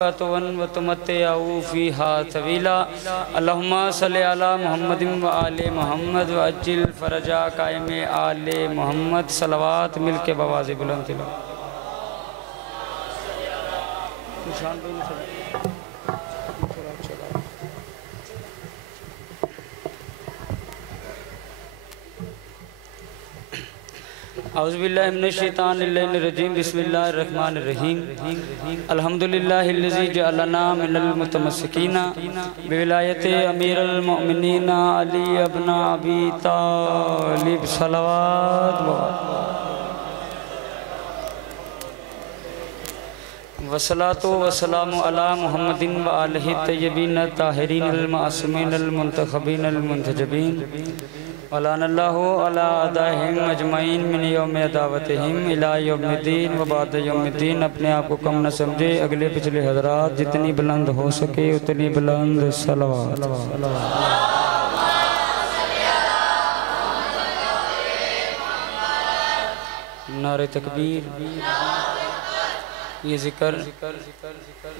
तवन व तुमत्तिअऊ फ़ीहा तवीला अल्लाहुम्मा सल्लि अला मुहम्मदिन व आले मुहम्मद व अज्जिल फ़रजा कायमे आले मुहम्मद सलवात मिल के बवाज़े बुलंद तिला। औज़ुबिल्लाहि मिनश्शैतानिर्रजीम बिस्मिल्लाहिर्रहमानिर्रहीम अल्हम्दुलिल्लाहिल्लज़ी जअलना मिनल मुतमस्सिकीना बिविलायति अमीरुल मुमिनीन अली इब्न अबी तालिब सलवात वसलातो वसलामु अला मुहम्मदिन व आलिहि तय्यबीन ताहिरीन अल मासूमीन अल मुंतखबीन अल मुंतजबीन वलानल्लाहु अला अदाहिम अजमईन मिन यौम अदावतिहिम इला यौमिद्दीन व बाद यौमिद्दीन। अपने आप को कम न समझे, अगले पिछले हजरात जितनी बुलंद हो सके उतनी बुलंद सलवात। नारे तकबीर। ये ज़िक्र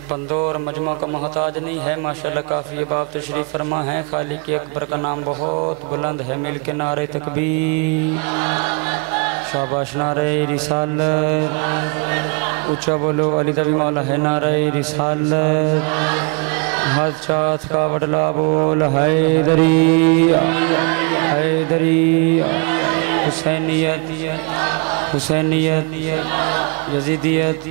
बंदों और मजमा का मोहताज नहीं है, माशाल्लाह काफ़ी बाब तशरीफ़ फरमा है। खालिक अकबर का नाम बहुत बुलंद है, मिल के नारे तकबीर, शाबाश नारे रिसालत, ऊंचा बोलो अली तभी मौला है, नारे रिसालत, हज चाथ का वडला बोल हैदरी हैदरी, हुसैनियत हुसैनियत, यजीदियत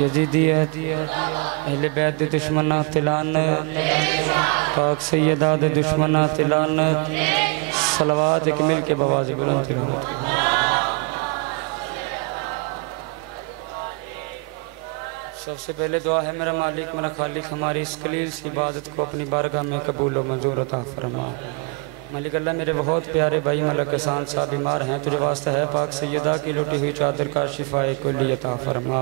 यजीदियत, अहले बैत दुश्मना तिलानत, पाक सैयदा दे दुश्मना तिलानत, सलवात एक मिल के बवाज़े बुलंद तिलावत। सबसे पहले दुआ है मेरा मालिक मेरा खालिक हमारी इस कलील सी इबादत को अपनी बारगाह में कबूल व मंजूर अता फरमा। मालिक अल्लाह मेरे बहुत प्यारे भाई मलक हसन साहब बीमार हैं, तुझे वास्ता है पाक सैयदा की लुटी हुई चादर का शिफाए कुल्ली अता फरमा।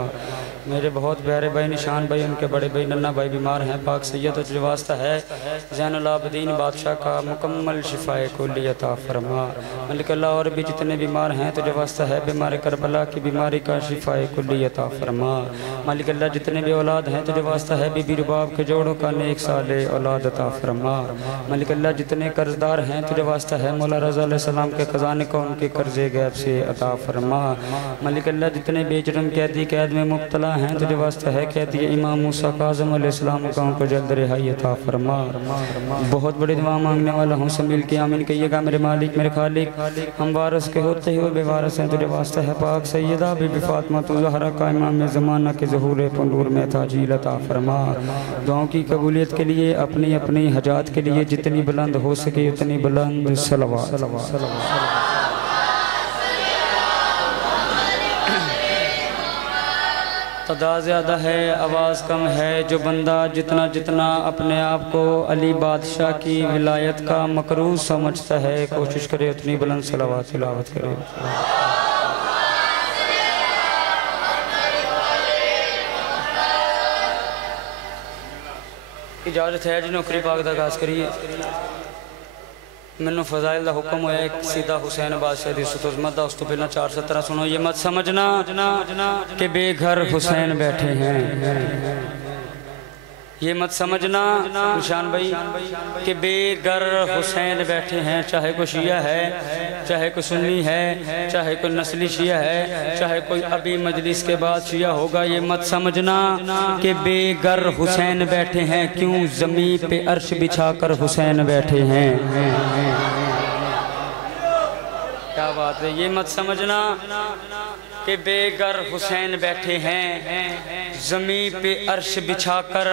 मेरे बहुत प्यारे भाई निशान भाई, उनके बड़े भाई नन्ना भाई बीमार हैं, पाक सैयद तुझे वास्ता है ज़ैनुल आबिदीन बादशाह का मुकम्मल शिफाए कुल्ली अता फरमा। मालिक अल्लाह और भी जितने बीमार हैं तुझे वास्ता है बीमार करबला की बीमारी का शिफाए कुल्ली अता फरमा। मालिक अल्लाह जितने भी औलाद हैं तुझे वास्ता है बीबी रुबाब के जोड़ों का नेक साले औलाद अता फरमा। मालिक अल्लाह जितने कर्जदार हैं तुझे वास्ता है मौला रज़ा अलैहिस्सलाम के ख़जाने को उनके कर्जे गैब से अता फरमा। मालिक अल्लाह जितने बेजुर्म कैदी कैद में मुब्तला हैं तुझे वास्ता है कैदी इमाम मूसा काज़िम अलैहिस्सलाम का उनको जल्द रिहाई अता फरमा। बहुत बड़ी दुआ मांगने वाला हूँ, सब मिल के आमीन कहिएगा। मेरे मालिक मेरे खालिक हम वारस के होते हुए बेवारस हैं, तुझे वास्ता है पाक सैयदा बीबी फातिमा ज़हरा का इमाम ज़माना के ज़हूर पंडूर में ताजील अता फरमा। दुआओं की कबूलियत के लिए अपनी अपनी हजात के लिए जितनी बुलंद हो सके उतनी बुलंद सलवात। तादाद ज़्यादा है आवाज़ कम है, जो बंदा जितना जितना अपने आप को अली बादशाह की विलायत का मकरूज़ समझता है कोशिश करे उतनी बुलंद सलवात तिलावत करे। इजाज़त है जी नौकरी पाक दा आगाज़ करिए। मैनू फजाइल का हुक्म होया एक सीधा हुसैन बादशाह की सुतुज़मत उस तो पहला 417 सुनो। ये मत समझना कि बेघर हुसैन बैठे हैं, ये मत समझना निशान भाई कि बेघर हुसैन बैठे हैं। चाहे कोई शिया है, चाहे कोई सुन्नी है, चाहे कोई नस्ली शिया है, चाहे कोई अभी मजलिस के बाद शिया होगा, ये मत समझना कि बेघर हुसैन बैठे हैं। क्यों? ज़मीन पे अर्श बिछाकर हुसैन बैठे हैं। क्या बात है, ये मत समझना कि बेघर हुसैन बैठे हैं, ज़मीन पे अर्श बिछाकर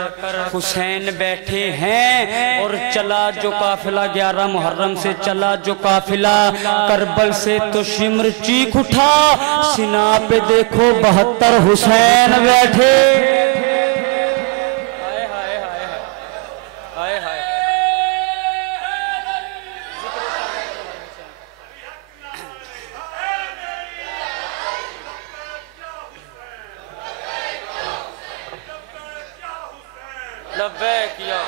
हुसैन बैठे हैं। और चला जो काफिला 11 मुहर्रम से चला जो काफिला करबल से तो शिमर चीख उठा, सीना पे देखो 72 हुसैन बैठे। लब्बैक या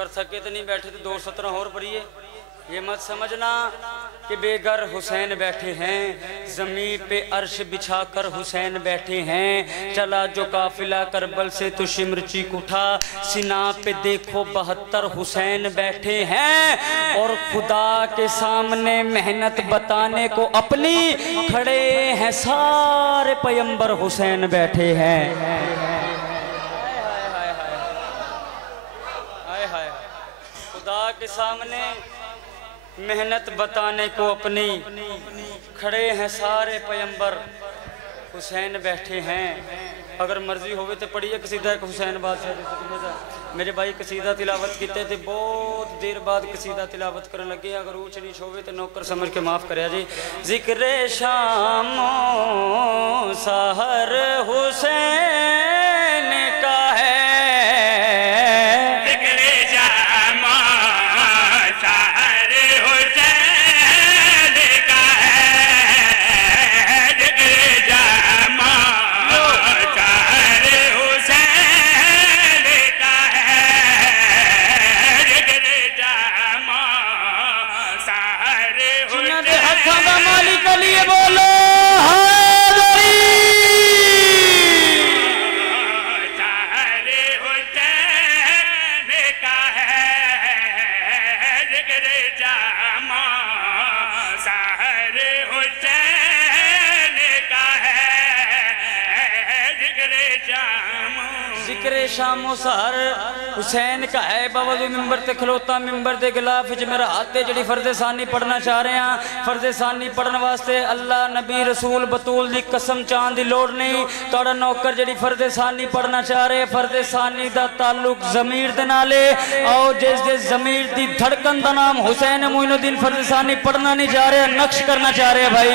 अगर थके तो नहीं बैठे तो 217 और पढ़िए। ये मत समझना कि बेघर हुसैन बैठे हैं, ज़मीन पे अर्श बिछाकर हुसैन बैठे हैं। चला जो काफिला करबल से तो शिमर चीख उठा, सीना पे देखो 72 हुसैन बैठे हैं। और खुदा के सामने मेहनत बताने को अपनी खड़े हैं सारे पैगंबर हुसैन बैठे हैं। खुदा के सामने मेहनत बताने को अपनी खड़े हैं सारे पैगंबर हुसैन बैठे हैं। अगर मर्जी होवे तो पढ़िए कसीदा हुसैन बादशाह। मेरे भाई कसीदा तिलावत किते थे, बहुत देर बाद कसीदा तिलावत करने लगे। अगर ऊंच नीच होवे तो नौकर समझ के माफ़ करे जी। जिक्र शामो सहर हुसैन का है, शामो सहर हुसैन का है। बाबा मिंबर ते खलोता, मिंबर के गिलाफ मेरा हाथ है जी फर्जे सानी पढ़ना चाह रहे हैं। फर्जे सानी पढ़ने वास्ते अल्लाह नबी रसूल बतूल की कसम चाहन की लोड़ नहीं। थोड़ा नौकर जी फर्जे सानी पढ़ना चाह रहे, फर्जे सानी का ताल्लुक जमीर दे नाले और जिस जिस जमीर की धड़कन का नाम हुसैन मोइनुद्दीन फर्जे सानी पढ़ना नहीं जा रहे, नक्श करना चाह रहे भाई।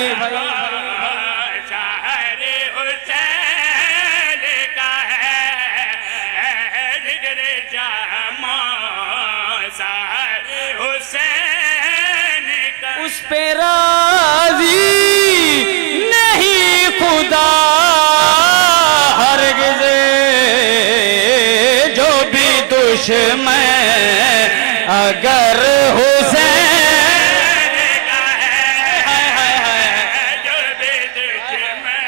उस पे राज़ी नहीं खुदा हरगिज़, जो भी दुश्मन अगर हुसैन का है, जो भी दुश्मन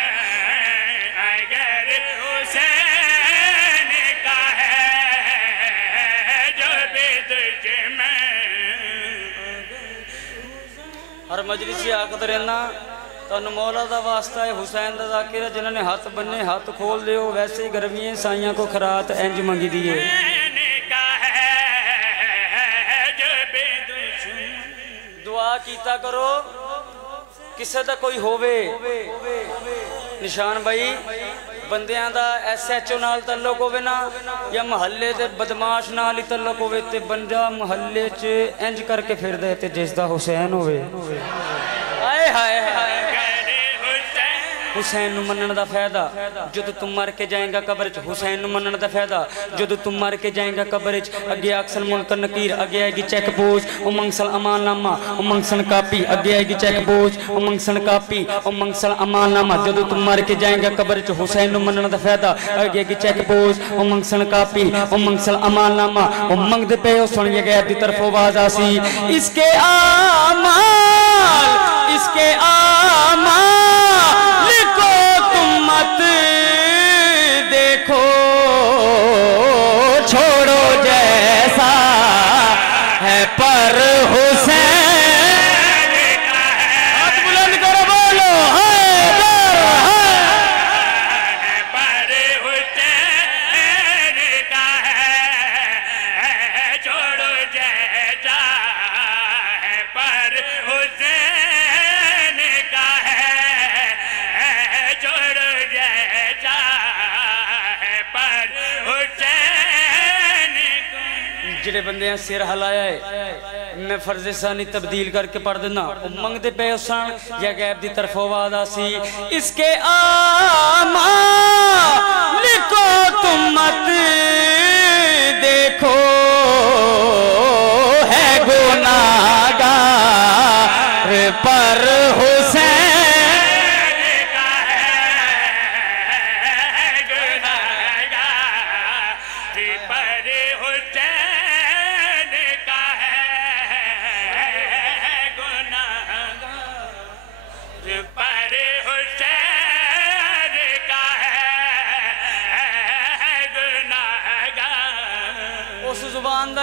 अगर हुसैन का है, जो भी दुश्मन। हर मजलिस आखद रहना तुम मौला का वास्ता है, हुसैन का जाकिर है। जिन्होंने हाथ बन्ने हाथ खोल दो, वैसे ही गर्मियां साइयां को खरात इंज मंगी दी है। दुआ कीता करो किसे दा कोई होवे निशान भाई, बंदियां दा SHO नाल तल्लुक होवे ना या महल्ले दे बदमाश नाल ही तल्लुक होवे ते बंदा महल्ले च इंज करके फिरदा ते जिसदा हुसैन होवे। हाय हाय हाय हुसैन नूं मनण दा फायदा, जदों तू मर के जाएगा कब्र च। हुसैन नूं मनण दा फायदा, जदों तू मर के जाएगा कब्र च। अगे अक्सल मुनकर नकीर, अगे आएगी चेक बोझ ओ मंगसल अमाननामा ओ मंगसन कापी। अगे आएगी चेक बोझ ओ मंगसन कापी ओ मंगसल अमाननामा। जदों तू मर के जाएगा कब्र च हुसैन नूं मनण दा फायदा, अगे आएगी चेक बोझ ओ मंगसन कापी ओ मंगसल अमाननामा। ओ मंगदे पे ओ सुन ये गैर दी तरफ आवाज आसी, इसके आमाल इसके आमाल देखो छोड़ो जैसा है पर हुसैन का है। हाथ बुलंद करो बोलो पर हुसैन का है, छोड़ो जैसा है पर हुसैन का है, छोड़ो जैसा जिहड़े बंदे सिर हलाया है मैं फर्जे सानी तब्दील करके पढ़ देना। मंगते पे सन या गैब की तरफ आवाज आसी, इसके आमाल को तुम मत देखो है गुनाहगार पर हुसैन का है, गुनाहगार पर हुसैन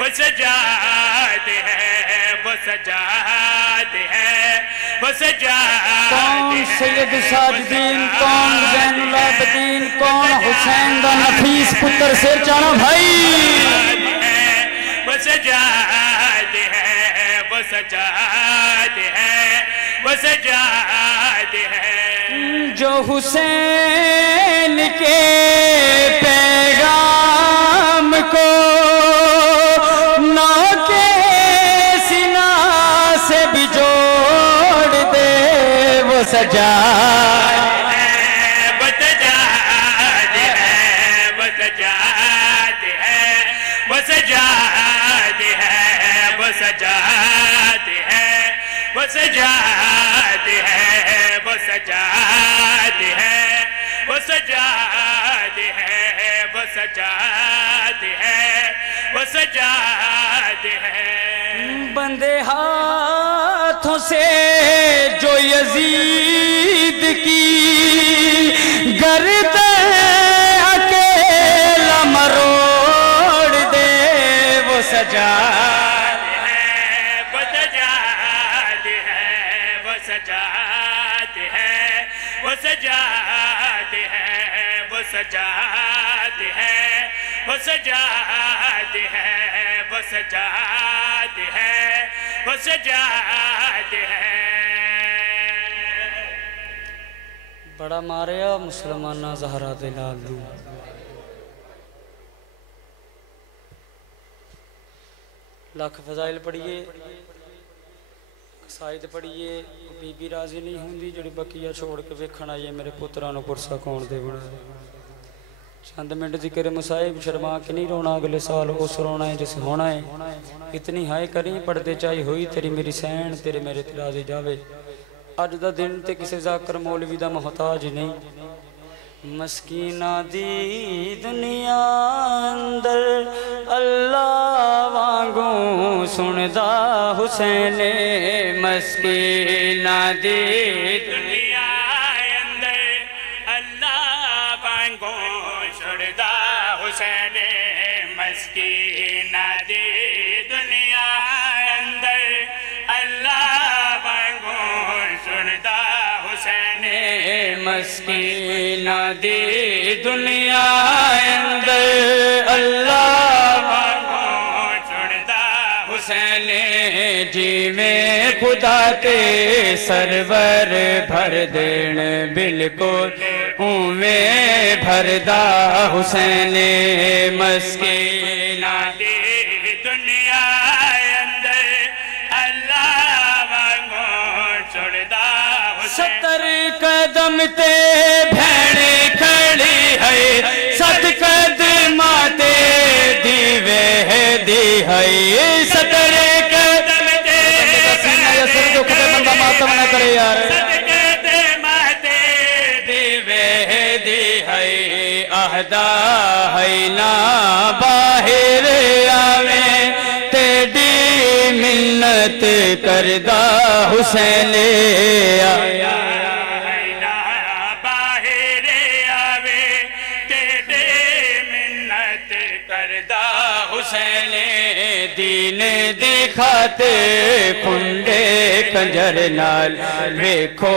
वो सजाद है, वो सजाद है, वो सजाद कौन सैयद साजिदीन, कौन ज़ैनुल आबिदीन, कौन हुसैन दा नफीस पुत्र सिर चाणा भाई। वो सजाद है, वो सजाद है, वो सजाद है। जो हुसैन के पैगाम को नौ के सीना से भी जोड़ दे, वो सजाद है, वो सजाद है, वो सजाद है, वो सजाद है, वो सजाद है, वो सजाद है, वो सजाद है, वो सजाद है, वो सजाद है, वो सजाद है। बंदे हाथों से जो यजीद की गर्दन अकेला मरोड़ दे, वो सजाद है, वो सजाद है, वो सजाद है, वो सजाद है, वो सजाद है, वो सजाद है, वो सजाद है, वो सजाद है। बड़ा मारिया मुसलमाना ज़हरा दे लाल नू। लख फजाइल पढ़िए, कसाइद पढ़िए। बीबी राजी नहीं होंगी जिहड़ी बकिया छोड़ के वेखण आई है मेरे पुत्रा नूं पुरसा कौन दे बनाया। चंद मिनट जिक्र मुसाहिब शर्मा के नहीं रोना, अगले साल उस रोना है जिस होना है। इतनी हाय करी पढ़ते चाही हुई तेरी मेरी सैन, तेरे मेरे तराजे जावे। अज दा दिन ते किसी जाकर मौलवी दा मोहताज नहीं। मस्कीना दी दुनिया अंदर अल्लाह वांगू सुनदा हुसैन, मस्कीना दी दुनिया अंदर अल्लाह वांगू सुनदा हुसैन, मस्कीना दी दुनिया अंदर अल्लाह वांगू सुनदा हुसैन, मस्कीना दी दुनिया अंदर अल्लाह वांगू सुनदा हुसैन। जिवें खुदा ते सरवर भर देण बिल्कुल उवें भरदा हुसैन, मस्कीना दी दुनिया अंदर अल्लाह वांगू सुनदा हुसैन। 70 कदम ते भैणे खड़ी है, 7 कदमां ते दीवे दी है। 70 कदम ते सीना सिर दुख ते बंदा मातम न करे यार। 7 कदमां ते दीवे दी है, आहदा है ना बाहर आवे, तेरी मिन्नत करदा हुसैन आया। बाहर आवे तेरे मिन्नत करदा हुसैन दीन दिखाते खुंडे कंजर नाल, वेखो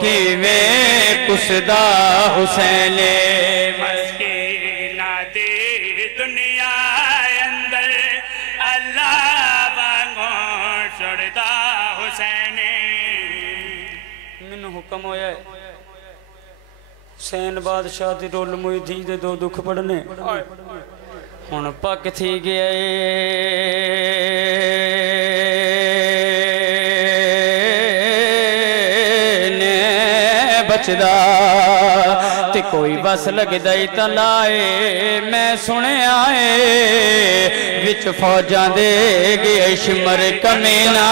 किवें कुसदा हुसैन, मस्कीना दी दुनिया अंदर अल्लाह वांगू सुनदा हुसैन। मैनू हुक्म होया हुसैन बादशाह दी रोल मुईदी दे 2 दुख पढ़ने। हुण पक थी गया ने बचदा ते कोई बस लगदा ही तलाए। मैं सुनिया है विच फौजां दे गए शिमर कमीना,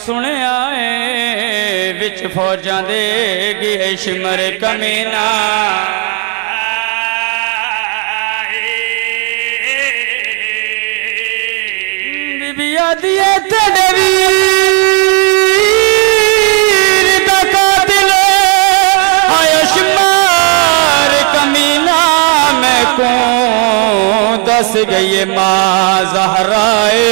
सुनिया है विच फौजां दे गए शिमर कमीना। बीबिया दिए तेरे वीर दा कातिल दिए माँ ज़हराए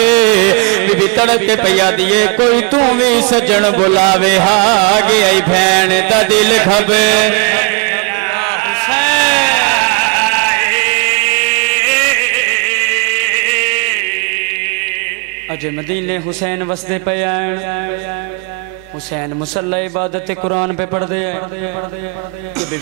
बीबी तड़प के पिया दिए कोई तू भी सजन बुलावे हा गया भैन दा दिल खबे अजे मदीने हुसैन वसदे पे हुसैन मुसल्ला इबादत कुरान पे पढ़ दे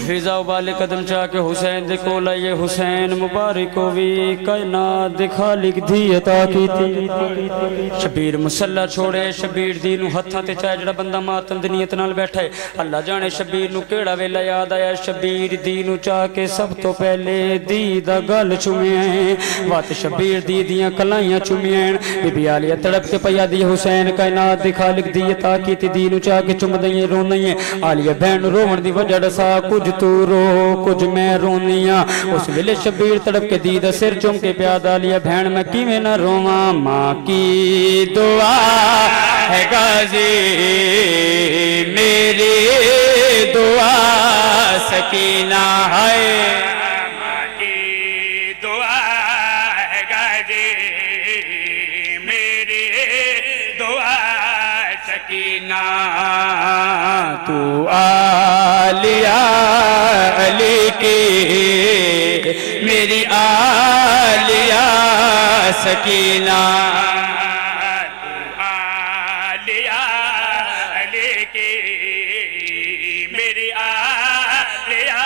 फिजा उबाले कदम चाह के हुसैन दे कोल आइए हुसैन मुबारक को भी कायनात दिखा लिख दी अता की थी शबीर मुसल्ला छोड़े शबीर दी नु हत्थां ते चाहे जड़ा बंदा मातम दी नियत नाल बैठा है अल्लाह जाने शबीर नु केड़ा वेला याद आया शबीर दी नु चाह के सब तो पहले दी दा गल चुमिया वत शबीर दी दियां कलाइयां चुमिया बीबी आलिया तड़प के पिया दी हुसैन कायनात दिखा लिख दी अता की थी दी नु चाह के चुम दई रोनी है आलिया बहन रोवन दी वजह दसा कुछ तू रो कुछ मैं रोनी हां उस वेले शबीर तड़प के दी दा सिर चुम के प्याद आलिया बहन मैं किवें ना रोवां मां की दुआ है गाजी मेरी दुआ सकीना है मां की दुआ है गाजी मेरी दुआ सकीना तू आलिया अली की मेरी आलिया सकीना तू आलिया अली की मेरी आलिया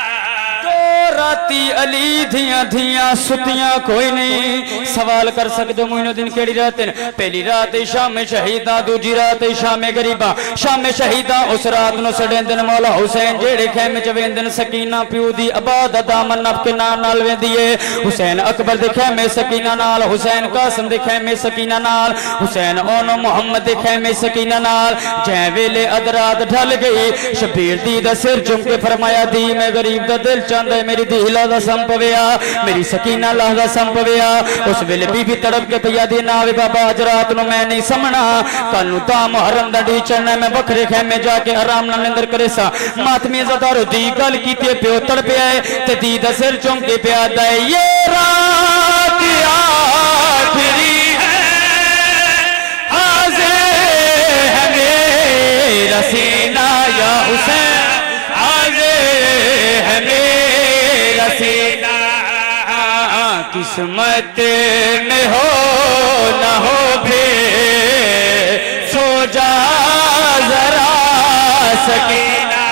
राती अली धियां धियां सुतियां कोई नहीं सवाल कर सकते मोइनुद्दीन केड़ी रात है पहली रात शाम शहीदा दूजी रात शाम गरीबा शाम शहीदा उस रात नु सडेंदन मौला हुसैन जेड़े खैमे च वेंदन सकीना प्यू दी आबाद दामन नब के नाल वेंदी है हुसैन अकबर दे खैमे सकीना नाल हुसैन कासिम दे खैमे सकीना नाल हुसैन ओनो मुहम्मद दे खैमे सकीना नाल जै वेले अदरात ढल गई शबीर दी दा सिर चुम के फरमाया दी मैं गरीब दा दिल चांदा मेरी दिला दा संपविया मेरी सकीना ला दा संपविया उस वेले बीबी तड़प के पिया दी नावे बाबा अज रात नु मैं नहीं समना कल नु ता मुहर्रम दा डी चढ़ना मैं बखरे खेमे जाके आराम नाल निंदर करे सा मातमी ज़दारो दी गल कीती प्यो तड़पिया ते दी दा सिर चुम के पिया दा ये रात आखिरी है हाज़िर है मेरा सीना या हुसैन हाज़िर है मेरा सीना किस्मत में हो न हो भी सो जा जरा सकीना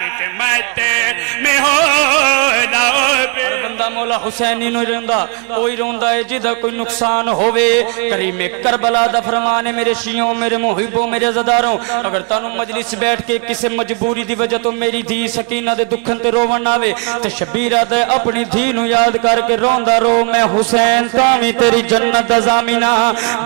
किस्मत में हो ना हो बंदा मौला हुसैनी नु रोंदा कोई रोंदा है जिदा कोई नुकसान होवे करीमे करबला दा फरमान है मेरे शियों मेरे मुहिबों मेरे ज़दारों अगर तानू मजलिस बैठ के किसी मजबूरी दी वजह तो मेरी धी सकीना दे दुखन ते रोवन आवे ते शबीरा दे अपनी धी नु याद करके रोंदा रो मैं हुसैन तावी तेरी जन्नत दा ज़ामिना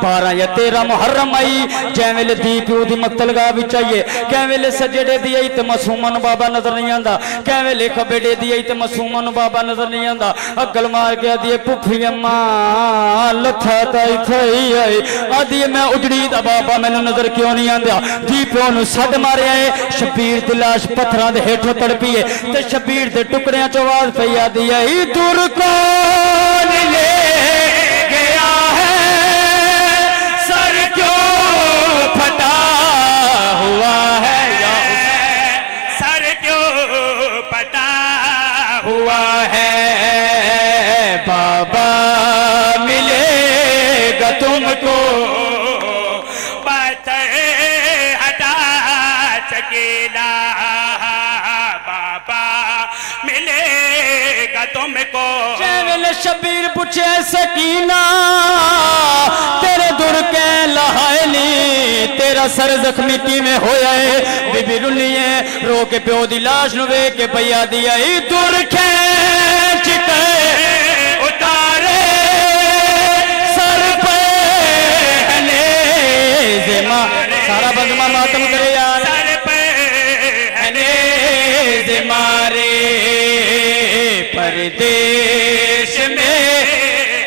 12 या 13 मुहर्रम आई जै वेले धी प्यो दी मक्तलगा विच आईए कै वेले सजड़े दी आई ते मासूमन बाबा नजर नहीं आंदा कै वेले खबेड़े दी आई ते मासूमन बाबा नजर नहीं आंदा अकल मार के आदि पुफी अम्मा लथा ताई थई आई आदि मैं उजड़ी दा बाबा मैनू नजर क्यों नहीं आंदा धी प्यो नु सद मारिया है शबीर दी लाश पत्थरां दे हेठों तड़पी है ते शबीर दे टुकड़ियां चों आवाज पई आदी है दूर कौन ले गया है सर क्यों फटा हुआ है या सर क्यों फटा हुआ है बाबा मिलेगा तुमको बात हटा सकीना बाबा मिलेगा तुमको जैवेले शबीर पूछे सकीना तेरे दुर के लहायनी तेरा सर जख्मी किवें होया है बीबी रुली है रो के प्यो दी लाश नु वेख के पया दिया दुर खींच के उतारे सर पे हने ज़िमा सारा बंदमा मातम करे यार सर पे हने ज़िमारे परदेश में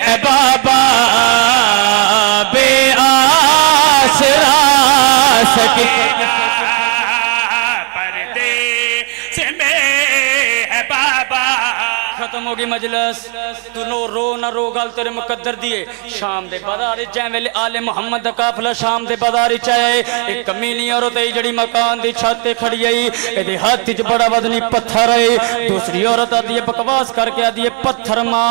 है बाबा बे आसरा सकी खत्म होगी मजलस तू रो ना रो गल तेरे मुकद्दर दिए शाम दे बाजार जै वेले आले मुहम्मद दा काफिला शाम दे बाजार च आए एक कमीनी औरत आई जड़ी मकान दी छत ते खड़ी आई एदे हाथ च बड़ा वजनी पत्थर है दूसरी औरत आदी है बकवास करके आदी है पत्थर मां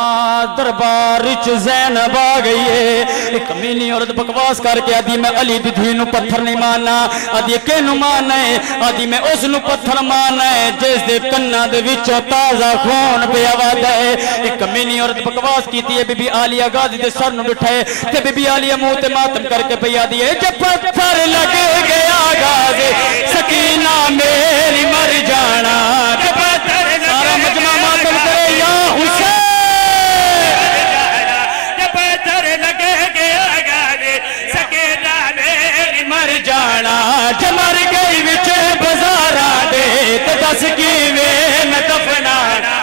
दरबार च ज़ैनब आ गई है एक कमीनी औरत बकवास करके आदी मैं अली दी धी नु पत्थर नहीं मानना आदी केनु मानना है आदी मैं उस नु पत्थर मानना है जिस दे कन्ना दे विचों ताजा खून पिया वादा है एक कमीनी औरत बकवास कीती है बीबी आलिया गाजी दे सर नु बिठाए ते बीबी आलिया मुंह ते मातम करके पई आदी है जब पत्थर लगे गया गाजी सकीना मेरी मर जाना जब पत्थर सारा मजमा मातम करे या हुसैन जब पत्थर लगे गया गाजी सकीना मेरी मर जाना जब मर गई विच बाजारा दे ते दस किवे मैं दफनाना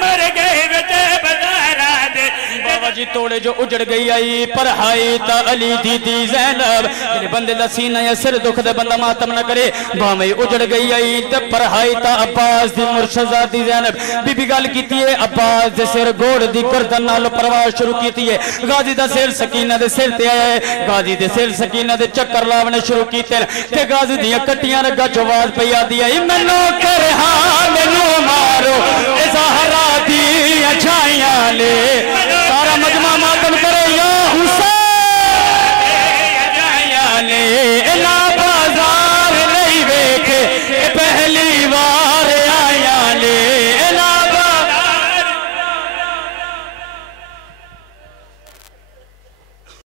मर गए बचे बजारा दे बाबा जी तोड़े जो उजड़ गई आई पर हाई ता अली दीदी ज़ैनब मेरे बंदे दा सीना या सिर दुख दे बंदा मातम न करे भावे उजड़ गई आई ते पर हाई ता अब्बास दी मुर्शदा दी ज़ैनब बीबी गल कीती है अब्बास दे सिर गोड़ दी गर्दन नाल परवाह शुरू कीती है गाजी दा सिर सकीना दे सिर ते आया है गाजी दे सिर सकीना दे चक्कर लावने शुरू कीते ते गाजी दी कट्टियां रगा चो आवाज पई आदी आई मैनू कर हां मैनू मारो ए ज़हरा दी छाइयां ले सारा मजमा मातम कर